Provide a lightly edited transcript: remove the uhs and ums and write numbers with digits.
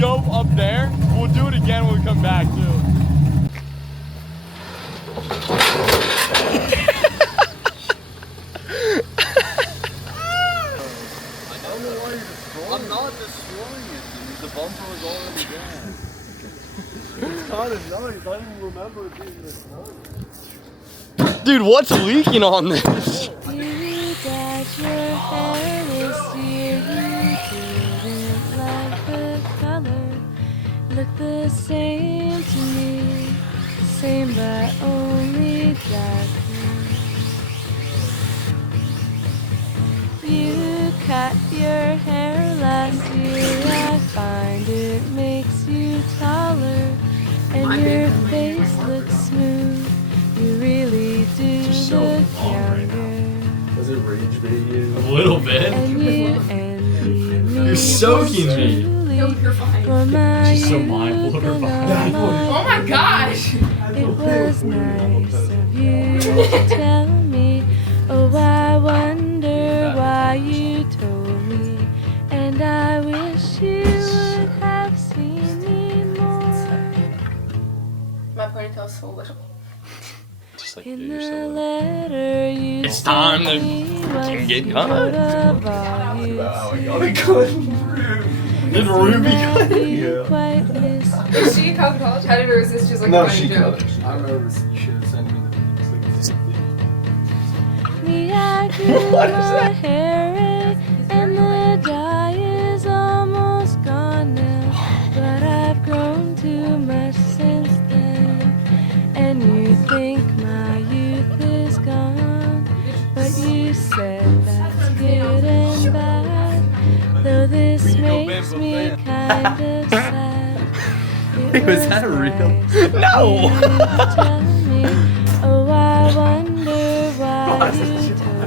go up there. We'll do it again when we come back too. I'm not destroying it, dude. The bumper was already there. It's kind of nice. I don't remember it being this long. Dude, what's leaking on this? You dyed your hair this year. You didn't like the color. Looked the same to me. Same but only darker. You cut your hair last year. I find it makes you taller. And your face looks smooth. You really do look younger. Does it rage bait you? A little bit. And you envy me. You're soaking me. You're fine. For my She's so mindful of her body. Oh my gosh! It was nice of you to tell me. Oh, I wonder why you told me. And I wish you would have seen me more. My ponytail's so little. Just like In the letter you It's time to sent me was fucking get you cut. wrote about you. Did Ruby Now cut it? you quite miss Is she a cosmetologist or is this just like a No, running she joke? cut it. I remember you should have sent me the me. I grew What is my that? hair in, and the dye is almost gone now. But I've grown too much since then. And you think my youth is gone, but you said that's good and bad. Though this makes me kind of sad. Wait, was that real? Nice No! of you to tell me. Oh, I wonder why you told